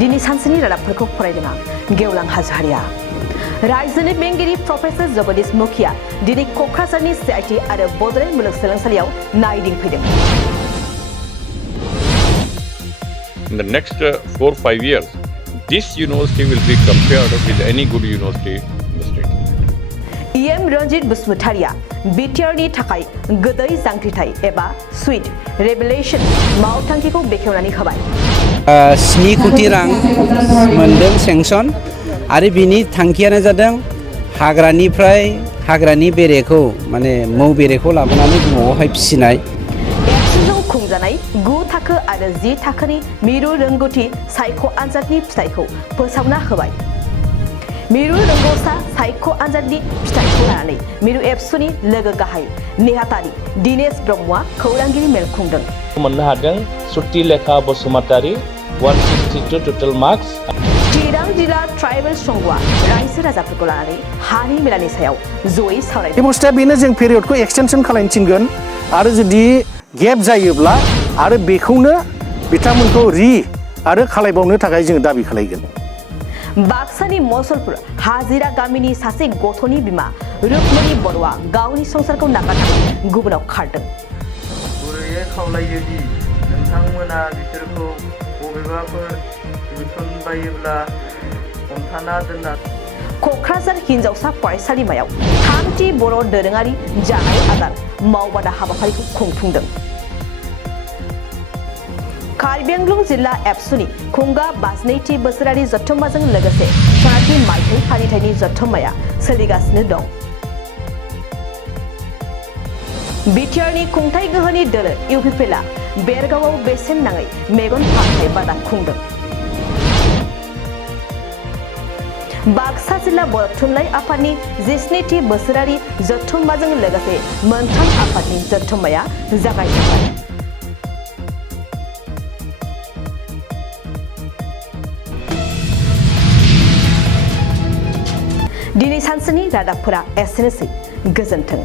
दिनै सानसेनि रादाबफोरखौ फरायदों आं गेवलां हाजोहारिया रायजोनि बेंगिरि प्रफेसर जगदीश मुखिया दिनै क'क्राझारनि CIT आरो Bodoland मुलुगसोलोंसालियाव नायदिंफैदों। In the next 4-5 years, this university will be compared with any good university in the state. EM Ranjit बसुमतारिया बिटिआरनि थाखाय गोदै जांख्रिथाय एबा स्वीट रेभेलेशन मावथांखिखौ बेखेवनानै होबाय। 7 कोटि रां मोनदों सेंसन आरो बिनि थांखियानो जादों हाग्रानि बेरेखौ माने मौ बेरेखौ लाबोनानै न'आवहाय फिसिनाय। एबसुजों खुंजानाय 9 थाखो आरो 10 थाखोनि मिरु रोंगौथि सायख' आनजादनि फिथाइखौ फोसावना होबाय। मिरु रोंगौसा सायख' आनजादनि फिथाइखौ लानानै मिरु एबसुनि लोगो गाहाय नेहाथारि दिनेश ब्रह्मआ खौरांगिरि मेल खुंदों। मोननो हादों श्रुतिलेखा बसुमतारी 162 टोटल मार्क्स। चिरां जिल्ला ट्राइबेल संघआ रायजो राजाफोरखौ लानानै हारि मेलानि सायाव जयै सावरायदों। डेम'न्स्ट्रेटआ बेनो जों पिरियडखौ एक्सटेनसन खालामनो थिनगोन आरो जुदि गेप जायोब्ला आरो बेखौनो बिथांमोनखौ आरो खालायबावनो थाखाय जों दाबि खालायगोन। बाक्सानि मसलपुर हाजिरा गामिनि सासे गथ'नि बिमा रुक्मणी बर'आ गावनि संसारखौ नागारनानै गुबुनाव खारदों। गुरैयै खावलायो दि नोंथांमोना बिसोरखौ बबेबाफोर टिउसन बायोब्ला हमथाना दोनना। क'क्राझार हिनजावसा फरायसालिमायाव 3थि बर' दोरोङारि जानाय आदार मावबादा हाबाफारिखौ खुंफुंदों। कार्बि आंलं जिल्ला एबसुनि खुंगा 52थि बोसोरारि जथुम्माजों लोगोसे सनाथि मायथाइ फालिथायनि जथुम्माया सोलिगासिनो दं। बिटिआरनि खुंथाय गोहोनि दोलो UPPLआ बेरगावआव बेसेन नाङै मेगन फाहामथाय बादा खुंदों। बाक्सा जिल्ला बर' थुनलाइ आफादनि 17थि बोसोरारि जथुम्माजों लोगोसे मोनथाम आफादनि जथुम्माया जागायजेनबाय। दिनै सानसेनि रादाबफोरा एसेनोसै गोजोन्थों।